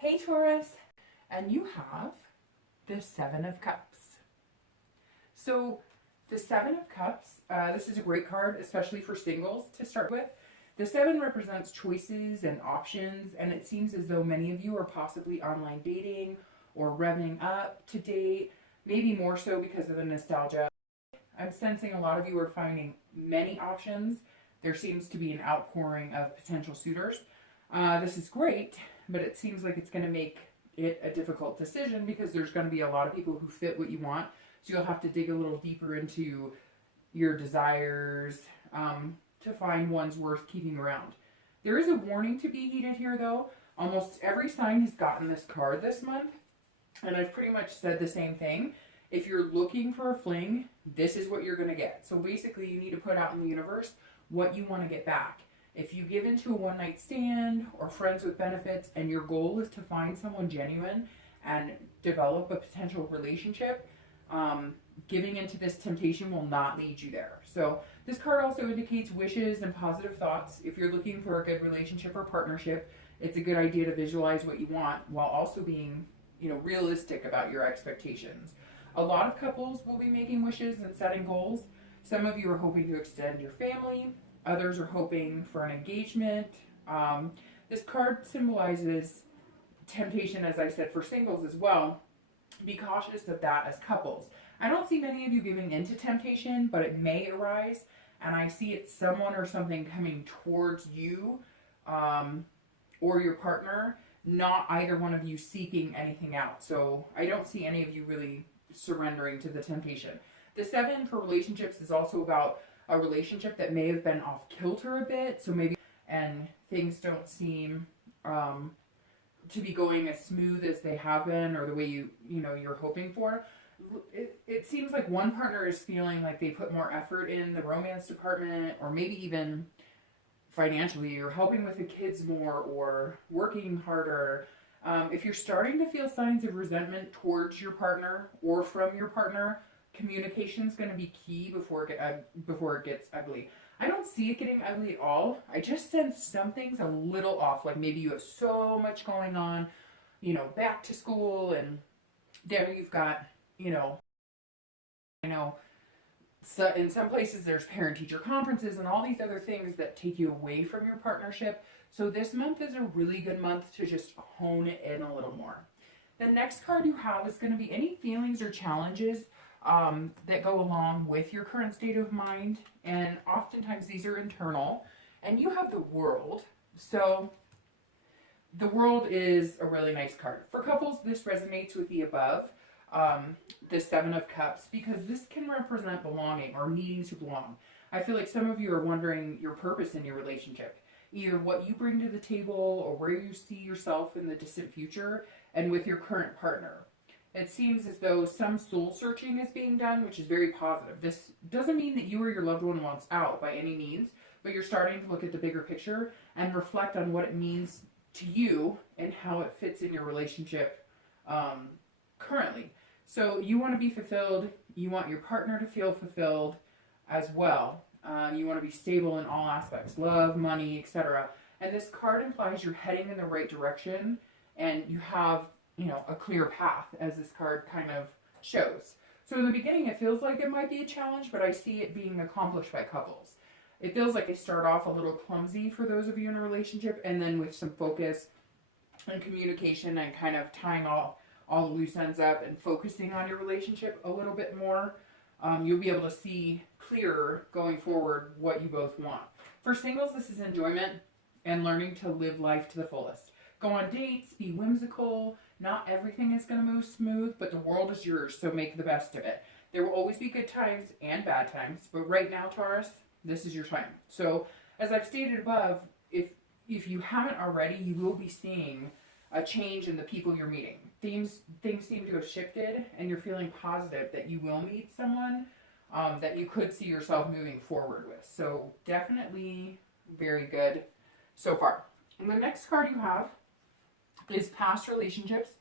Hey Taurus, and you have the Seven of Cups. So the Seven of Cups, this is a great card, especially for singles to start with. The Seven represents choices and options, and it seems as though many of you are possibly online dating or revving up to date, maybe more so because of the nostalgia. I'm sensing a lot of you are finding many options. There seems to be an outpouring of potential suitors. This is great, but it seems like it's going to make it a difficult decision because there's going to be a lot of people who fit what you want. So you'll have to dig a little deeper into your desires to find ones worth keeping around. There is a warning to be heeded here, though. Almost every sign has gotten this card this month, and I've pretty much said the same thing. If you're looking for a fling, this is what you're going to get. So basically, you need to put out in the universe what you want to get back. If you give into a one-night stand or friends with benefits and your goal is to find someone genuine and develop a potential relationship, giving into this temptation will not lead you there. So this card also indicates wishes and positive thoughts. If you're looking for a good relationship or partnership, it's a good idea to visualize what you want while also being, realistic about your expectations. A lot of couples will be making wishes and setting goals. Some of you are hoping to extend your family. Others are hoping for an engagement. This card symbolizes temptation, as I said, for singles as well. Be cautious of that as couples. I don't see many of you giving into temptation, but it may arise, and I see it's someone or something coming towards you or your partner, not either one of you seeking anything out. So I don't see any of you really surrendering to the temptation. The Seven for relationships is also about a relationship that may have been off kilter a bit, so maybe and things don't seem to be going as smooth as they have been or the way you're hoping for. It seems like one partner is feeling like they put more effort in the romance department, or maybe even financially, or helping with the kids more, or working harder. If you're starting to feel signs of resentment towards your partner or from your partner, communication is going to be key before it gets ugly. I don't see it getting ugly at all. I just sense something's a little off. Like maybe you have so much going on, back to school, and there you've got, I know so in some places there's parent-teacher conferences and all these other things that take you away from your partnership. So this month is a really good month to just hone it in a little more. The next card you have is going to be any feelings or challenges that go along with your current state of mind, and oftentimes these are internal. And you have the World. So the World is a really nice card. For couples, this resonates with the above, the Seven of Cups, because this can represent belonging or needing to belong. I feel like some of you are wondering your purpose in your relationship, either what you bring to the table or where you see yourself in the distant future and with your current partner. It seems as though some soul searching is being done, which is very positive. This doesn't mean that you or your loved one wants out by any means, but you're starting to look at the bigger picture and reflect on what it means to you and how it fits in your relationship currently. So you want to be fulfilled. You want your partner to feel fulfilled as well. You want to be stable in all aspects, love, money, etc. And this card implies you're heading in the right direction and you have a clear path, as this card kind of shows. So in the beginning, it feels like it might be a challenge, but I see it being accomplished by couples. It feels like they start off a little clumsy for those of you in a relationship, and then with some focus and communication and kind of tying all the loose ends up and focusing on your relationship a little bit more, you'll be able to see clearer going forward what you both want. For singles, this is enjoyment and learning to live life to the fullest. Go on dates, be whimsical. Not everything is going to move smooth, but the world is yours, so make the best of it. There will always be good times and bad times, but right now, Taurus, this is your time. So, as I've stated above, if you haven't already, you will be seeing a change in the people you're meeting. Things seem to have shifted, and you're feeling positive that you will meet someone that you could see yourself moving forward with. So, definitely very good so far. And the next card you have is past relationships,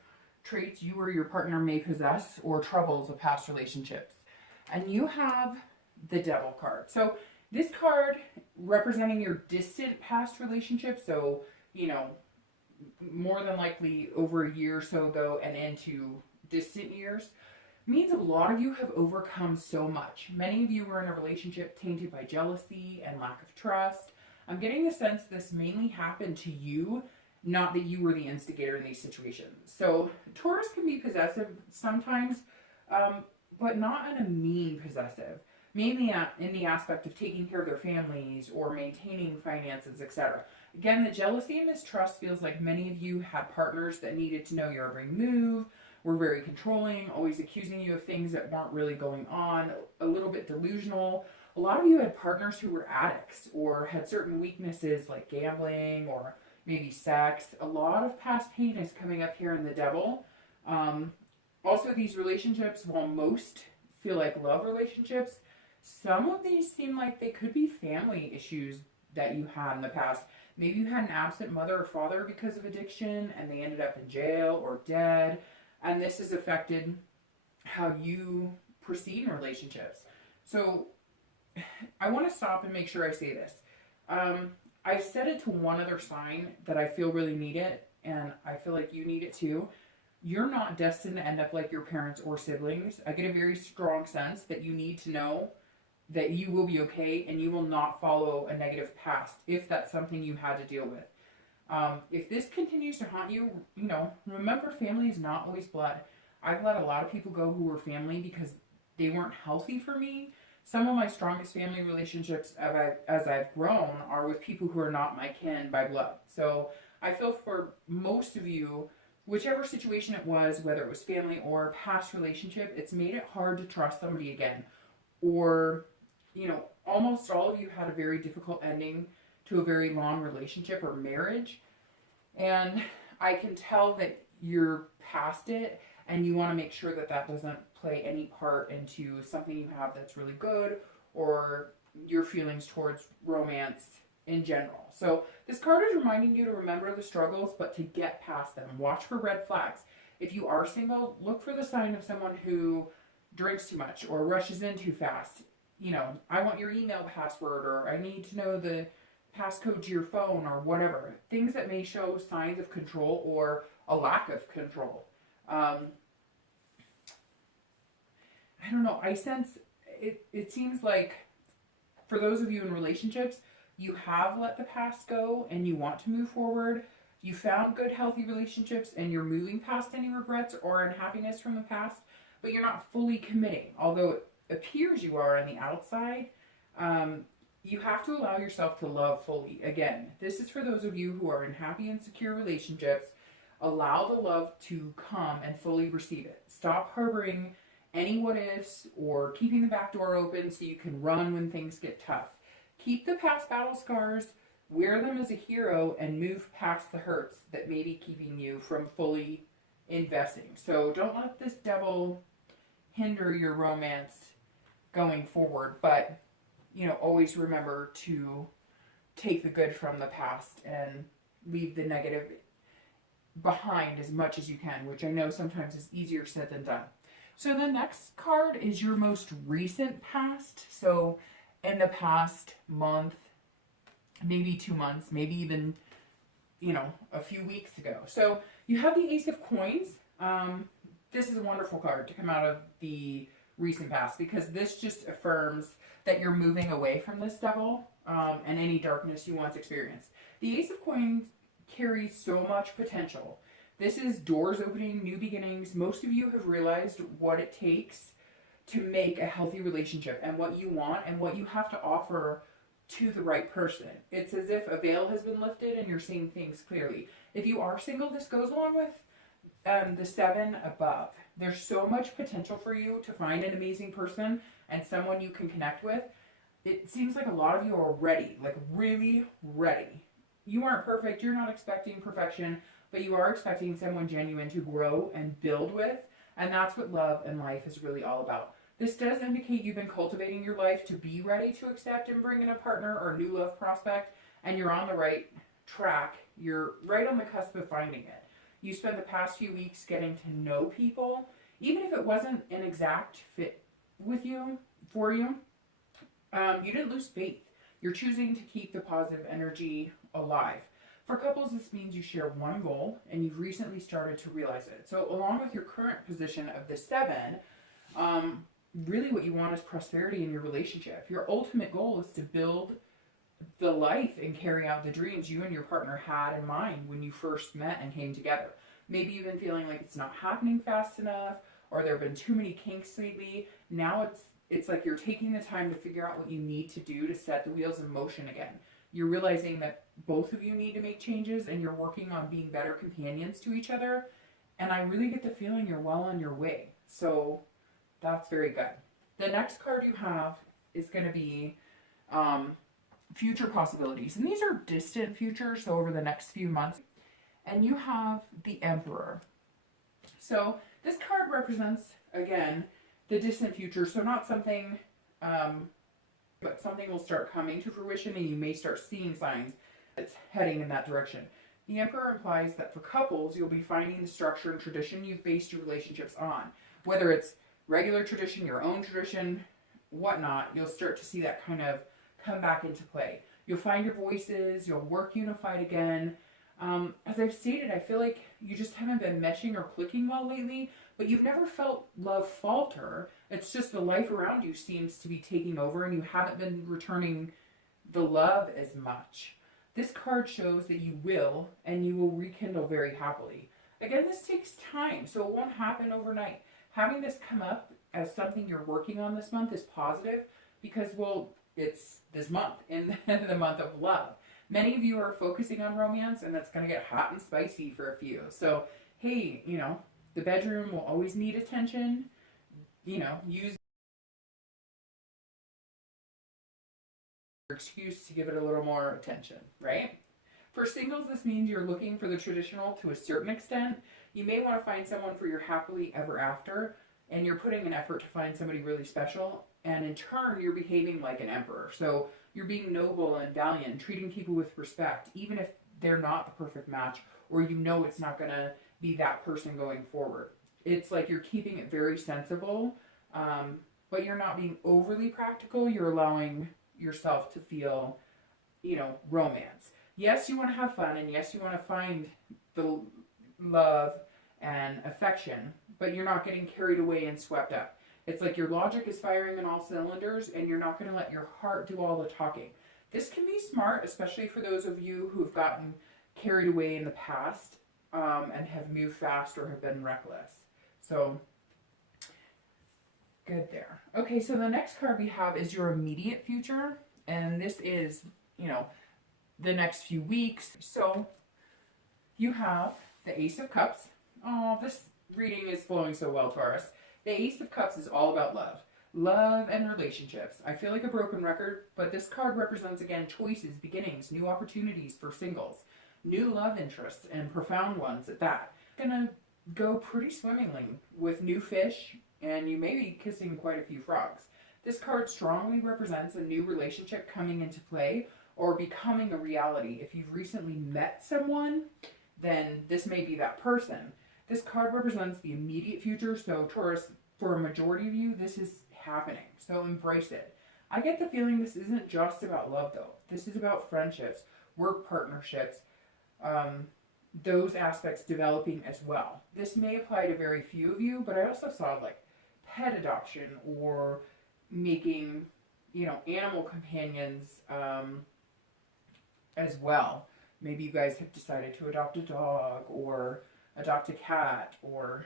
traits you or your partner may possess, or troubles of past relationships. And you have the Devil card. So this card representing your distant past relationships, so more than likely over a year or so ago and into distant years, means a lot of you have overcome so much. Many of you were in a relationship tainted by jealousy and lack of trust. I'm getting the sense this mainly happened to you, not that you were the instigator in these situations. So Taurus can be possessive sometimes, but not in a mean possessive. Mainly in the aspect of taking care of their families or maintaining finances, etc. Again, the jealousy and mistrust feels like many of you had partners that needed to know your every move, were very controlling, always accusing you of things that weren't really going on, a little bit delusional. A lot of you had partners who were addicts or had certain weaknesses like gambling or maybe sex. A lot of past pain is coming up here in the Devil. Also, these relationships, while most feel like love relationships, some of these seem like they could be family issues that you had in the past. Maybe you had an absent mother or father because of addiction and they ended up in jail or dead. And this has affected how you proceed in relationships. So I want to stop and make sure I say this. I've said it to one other sign that I feel really need it, and I feel like you need it too. You're not destined to end up like your parents or siblings. I get a very strong sense that you need to know that you will be okay and you will not follow a negative past if that's something you had to deal with. If this continues to haunt you, remember family is not always blood. I've let a lot of people go who were family because they weren't healthy for me. Some of my strongest family relationships as I've grown are with people who are not my kin by blood. So I feel for most of you, whichever situation it was, whether it was family or past relationship, it's made it hard to trust somebody again. Or, almost all of you had a very difficult ending to a very long relationship or marriage. And I can tell that you're past it and you want to make sure that that doesn't play any part into something you have that's really good or your feelings towards romance in general. So this card is reminding you to remember the struggles, but to get past them. Watch for red flags. If you are single, look for the sign of someone who drinks too much or rushes in too fast. I want your email password, or I need to know the passcode to your phone, or whatever. Things that may show signs of control or a lack of control. I don't know. I sense it seems like for those of you in relationships, you have let the past go and you want to move forward. You found good, healthy relationships and you're moving past any regrets or unhappiness from the past, but you're not fully committing. Although it appears you are on the outside, you have to allow yourself to love fully. Again, this is for those of you who are in happy and secure relationships. Allow the love to come and fully receive it. Stop harboring any what ifs or keeping the back door open so you can run when things get tough. Keep the past battle scars, wear them as a hero, and move past the hurts that may be keeping you from fully investing. So don't let this devil hinder your romance going forward, but always remember to take the good from the past and leave the negative behind as much as you can, which I know sometimes is easier said than done. So the next card is your most recent past. So in the past month, maybe 2 months, maybe even, a few weeks ago. So you have the Ace of Coins. This is a wonderful card to come out of the recent past because this just affirms that you're moving away from this devil and any darkness you once experienced. The Ace of Coins carries so much potential. This is doors opening, new beginnings. Most of you have realized what it takes to make a healthy relationship and what you want and what you have to offer to the right person. It's as if a veil has been lifted and you're seeing things clearly. If you are single, this goes along with the 7 above. There's so much potential for you to find an amazing person and someone you can connect with. It seems like a lot of you are ready, like really ready. You aren't perfect. You're not expecting perfection, but you are expecting someone genuine to grow and build with. And that's what love and life is really all about. This does indicate you've been cultivating your life to be ready to accept and bring in a partner or a new love prospect, and you're on the right track. You're right on the cusp of finding it. You spent the past few weeks getting to know people, even if it wasn't an exact fit with you, for you. You didn't lose faith. You're choosing to keep the positive energy alive. For couples, this means you share one goal and you've recently started to realize it. So along with your current position of the 7, really what you want is prosperity in your relationship. Your ultimate goal is to build the life and carry out the dreams you and your partner had in mind when you first met and came together. Maybe you've been feeling like it's not happening fast enough, or there have been too many kinks lately. Now it's like you're taking the time to figure out what you need to do to set the wheels in motion again. You're realizing that both of you need to make changes, and you're working on being better companions to each other. And I really get the feeling you're well on your way. So that's very good. The next card you have is going to be future possibilities. And these are distant future, so over the next few months. And you have the Emperor. So this card represents, again, the distant future. So not something, but something will start coming to fruition, and you may start seeing signs it's heading in that direction. The Emperor implies that for couples, you'll be finding the structure and tradition you've based your relationships on. Whether it's regular tradition, your own tradition, whatnot, you'll start to see that kind of come back into play. You'll find your voices, you'll work unified again. As I've stated, I feel like you just haven't been meshing or clicking well lately, but you've never felt love falter. It's just the life around you seems to be taking over, and you haven't been returning the love as much. This card shows that you will, and you will rekindle very happily. Again, this takes time, so it won't happen overnight. Having this come up as something you're working on this month is positive because, well, it's this month, in the month of love. Many of you are focusing on romance, and that's going to get hot and spicy for a few. So, hey, you know, the bedroom will always need attention. You know, use your excuse to give it a little more attention, right? For singles, this means you're looking for the traditional to a certain extent. You may want to find someone for your happily ever after, and you're putting an effort to find somebody really special. And in turn, you're behaving like an emperor. So you're being noble and valiant, treating people with respect, even if they're not the perfect match, or you know it's not going to be that person going forward. It's like you're keeping it very sensible, but you're not being overly practical. You're allowing yourself to feel, you know, romance. Yes, you want to have fun, and yes, you want to find the love and affection, but you're not getting carried away and swept up. It's like your logic is firing on all cylinders, and you're not going to let your heart do all the talking. This can be smart, especially for those of you who have gotten carried away in the past and have moved fast or have been reckless. So, good there. Okay, so the next card we have is your immediate future, and this is, you know, the next few weeks. So, you have the Ace of Cups. Oh, this reading is flowing so well, Taurus. The Ace of Cups is all about love. Love and relationships. I feel like a broken record, but this card represents, again, choices, beginnings, new opportunities for singles, new love interests, and profound ones at that. Gonna go pretty swimmingly with new fish, and you may be kissing quite a few frogs. This card strongly represents a new relationship coming into play or becoming a reality. If you've recently met someone, then this may be that person. This card represents the immediate future, so Taurus, for a majority of you, this is happening. So embrace it. I get the feeling this isn't just about love, though. This is about friendships, work partnerships, those aspects developing as well. This may apply to very few of you, but I also saw like pet adoption or making, you know, animal companions as well. Maybe you guys have decided to adopt a dog or adopt a cat, or,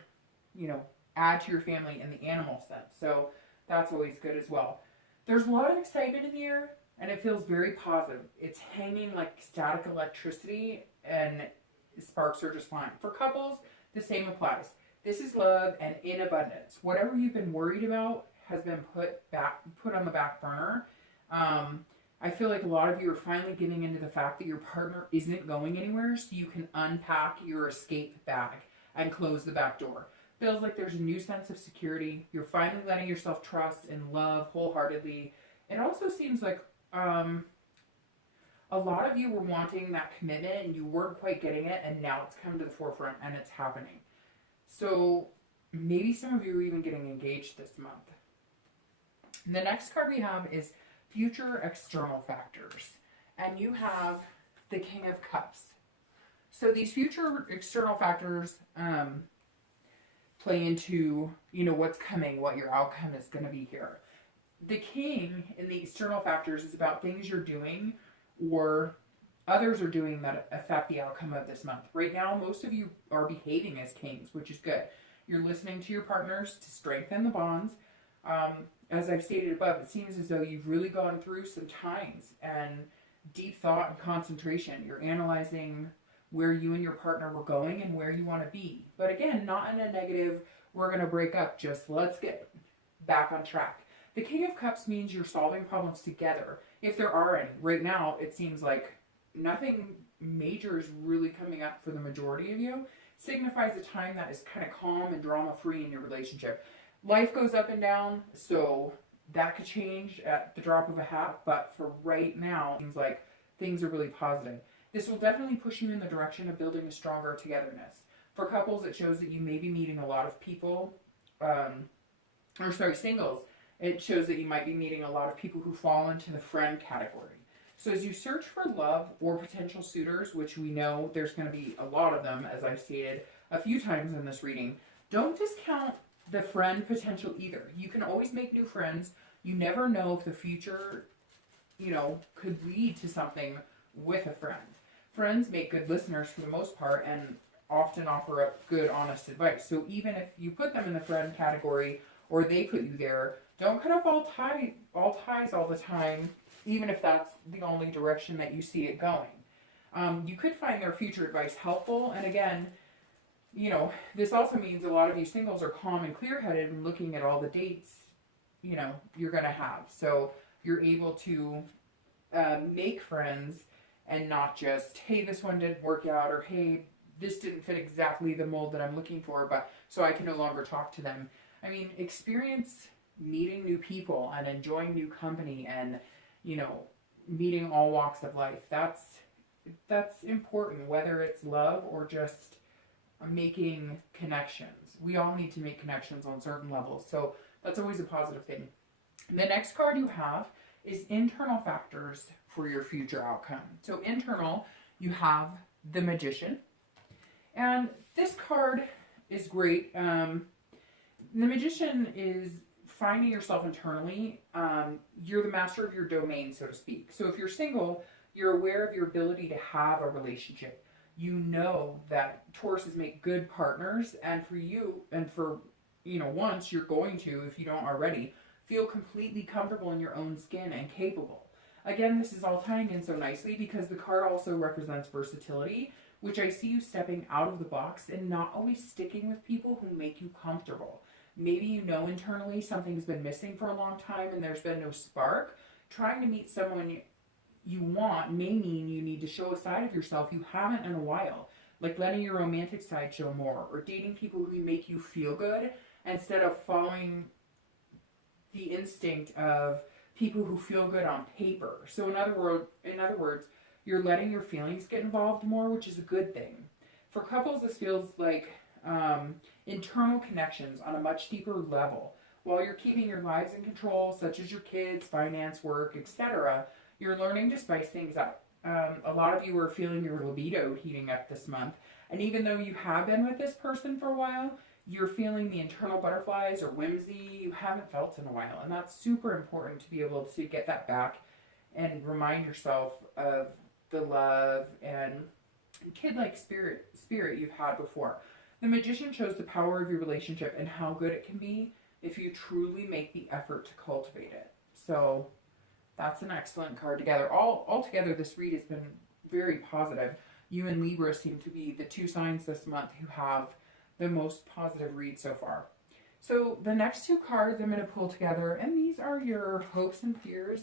you know, add to your family in the animal sense. So that's always good as well. There's a lot of excitement in the air, and it feels very positive. It's hanging like static electricity, and sparks are just flying. For couples, the same applies. This is love and in abundance. Whatever you've been worried about has been put on the back burner. I feel like a lot of you are finally giving into the fact that your partner isn't going anywhere, so you can unpack your escape bag and close the back door. Feels like there's a new sense of security. You're finally letting yourself trust and love wholeheartedly. It also seems like a lot of you were wanting that commitment and you weren't quite getting it, and now it's come to the forefront and it's happening. So maybe some of you are even getting engaged this month. And the next card we have is future external factors. And you have the King of Cups. So these future external factors play into, you know, what's coming, what your outcome is going to be here. The king in the external factors is about things you're doing or others are doing that affect the outcome of this month. Right now, most of you are behaving as kings, which is good. You're listening to your partners to strengthen the bonds. As I've stated above, it seems as though you've really gone through some times and deep thought and concentration. You're analyzing where you and your partner were going and where you want to be. But again, not in a negative, we're going to break up, just let's get back on track. The King of Cups means you're solving problems together, if there are any. Right now, it seems like nothing major is really coming up for the majority of you. Signifies a time that is kind of calm and drama-free in your relationship. Life goes up and down, so that could change at the drop of a hat, but for right now, it seems like things are really positive. This will definitely push you in the direction of building a stronger togetherness. For couples, it shows that you may be meeting a lot of people, singles. It shows that you might be meeting a lot of people who fall into the friend category. So as you search for love or potential suitors, which we know there's going to be a lot of them, as I've stated a few times in this reading, don't discount the friend potential either. You can always make new friends. You never know if the future, you know, could lead to something with a friend. Friends make good listeners for the most part and often offer up good, honest advice. So even if you put them in the friend category or they put you there, don't cut off all ties all the time, even if that's the only direction that you see it going. You could find their future advice helpful. And again, you know, this also means a lot of you singles are calm and clear-headed and looking at all the dates, you know, you're going to have. So you're able to make friends and not just, hey, this one didn't work out, or hey, this didn't fit exactly the mold that I'm looking for, but so I can no longer talk to them. I mean, experience meeting new people and enjoying new company and, you know, meeting all walks of life. That's important, whether it's love or just making connections. We all need to make connections on certain levels, so that's always a positive thing. The next card you have is internal factors for your future outcome. So internal, you have the Magician, and this card is great. The Magician is finding yourself internally. You're the master of your domain, so to speak. So if you're single, you're aware of your ability to have a relationship. You know that Tauruses make good partners, and for you, and for, you know, once you're going to, if you don't already, feel completely comfortable in your own skin and capable. Again, this is all tying in so nicely because the card also represents versatility, which I see you stepping out of the box and not always sticking with people who make you comfortable. Maybe you know internally something's been missing for a long time and there's been no spark. Trying to meet someone you want may mean you need to show a side of yourself you haven't in a while, like letting your romantic side show more, or dating people who make you feel good instead of following the instinct of people who feel good on paper. So in other words, you're letting your feelings get involved more, which is a good thing. For couples, this feels like internal connections on a much deeper level. While you're keeping your lives in control, such as your kids, finance, work, etc., you're learning to spice things up. A lot of you are feeling your libido heating up this month. And even though you have been with this person for a while, you're feeling the internal butterflies or whimsy you haven't felt in a while. And that's super important to be able to get that back and remind yourself of the love and kid-like spirit you've had before. The Magician shows the power of your relationship and how good it can be if you truly make the effort to cultivate it. So that's an excellent card together. Altogether, this read has been very positive. You and Libra seem to be the two signs this month who have the most positive read so far. So the next two cards I'm going to pull together, and these are your hopes and fears,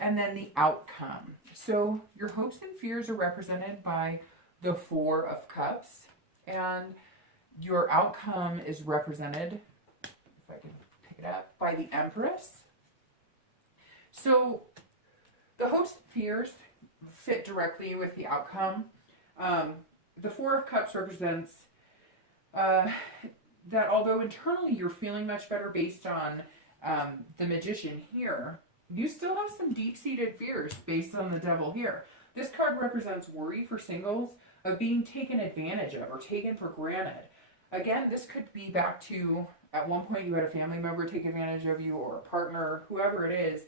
and then the outcome. So your hopes and fears are represented by the Four of Cups, and your outcome is represented, if I can pick it up, by the Empress. So the hopes and fears fit directly with the outcome. The Four of Cups represents that although internally you're feeling much better based on the Magician here, you still have some deep-seated fears based on the Devil here. This card represents worry for singles, of being taken advantage of or taken for granted. Again, this could be back to at one point you had a family member take advantage of you, or a partner, whoever it is.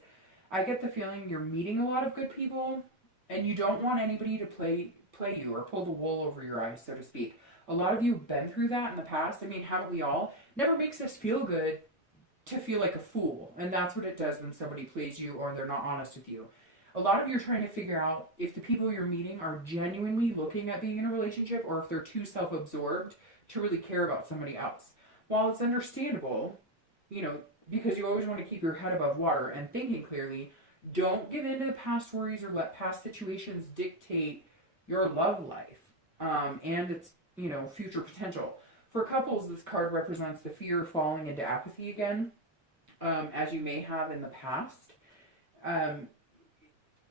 I get the feeling you're meeting a lot of good people and you don't want anybody to play you or pull the wool over your eyes, so to speak. A lot of you have been through that in the past. I mean, haven't we all? Never makes us feel good to feel like a fool. And that's what it does when somebody plays you or they're not honest with you. A lot of you are trying to figure out if the people you're meeting are genuinely looking at being in a relationship, or if they're too self-absorbed to really care about somebody else. While it's understandable, you know, because you always want to keep your head above water and thinking clearly, don't give in to the past worries or let past situations dictate your love life and its, you know, future potential. For couples, this card represents the fear of falling into apathy again, as you may have in the past,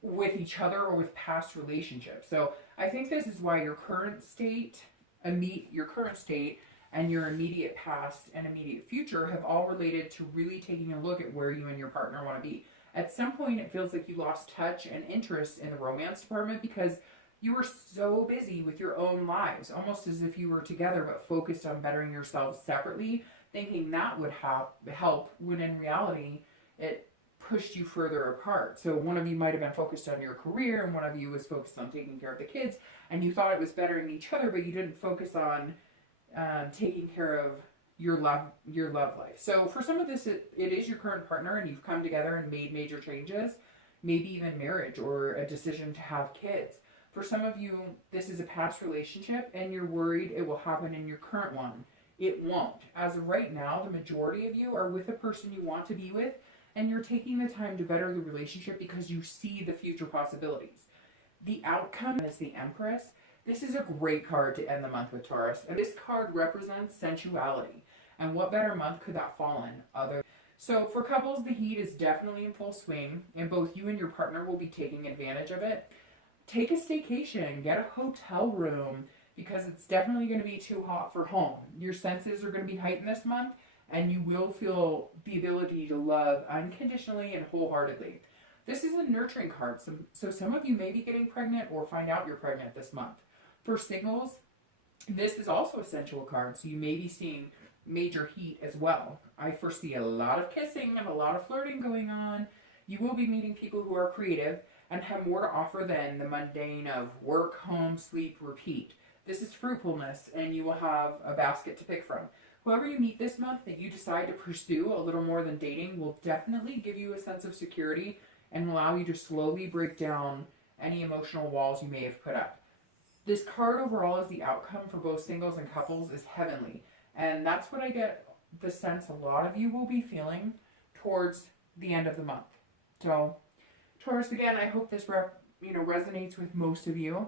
with each other or with past relationships. So I think this is why your current state and your immediate past and immediate future have all related to really taking a look at where you and your partner want to be. At some point, it feels like you lost touch and interest in the romance department because you were so busy with your own lives, almost as if you were together but focused on bettering yourselves separately, thinking that would help, when in reality, it pushed you further apart. So one of you might have been focused on your career and one of you was focused on taking care of the kids, and you thought it was bettering each other, but you didn't focus on taking care of your love life. So for some of this, it is your current partner and you've come together and made major changes, maybe even marriage or a decision to have kids. For some of you, this is a past relationship and you're worried it will happen in your current one. It won't. As of right now, the majority of you are with a person you want to be with, and you're taking the time to better the relationship because you see the future possibilities. The outcome is the Empress. This is a great card to end the month with, Taurus. And this card represents sensuality. And what better month could that fall in? So for couples, the heat is definitely in full swing, and both you and your partner will be taking advantage of it. Take a staycation, get a hotel room, because it's definitely going to be too hot for home. Your senses are going to be heightened this month, and you will feel the ability to love unconditionally and wholeheartedly. This is a nurturing card, so some of you may be getting pregnant or find out you're pregnant this month. For singles, this is also a sensual card, so you may be seeing major heat as well. I foresee a lot of kissing and a lot of flirting going on. You will be meeting people who are creative and have more to offer than the mundane of work, home, sleep, repeat. This is fruitfulness, and you will have a basket to pick from. Whoever you meet this month that you decide to pursue a little more than dating will definitely give you a sense of security and allow you to slowly break down any emotional walls you may have put up. This card overall is the outcome for both singles and couples is heavenly. And that's what I get the sense a lot of you will be feeling towards the end of the month. So, Taurus, again, I hope this resonates with most of you.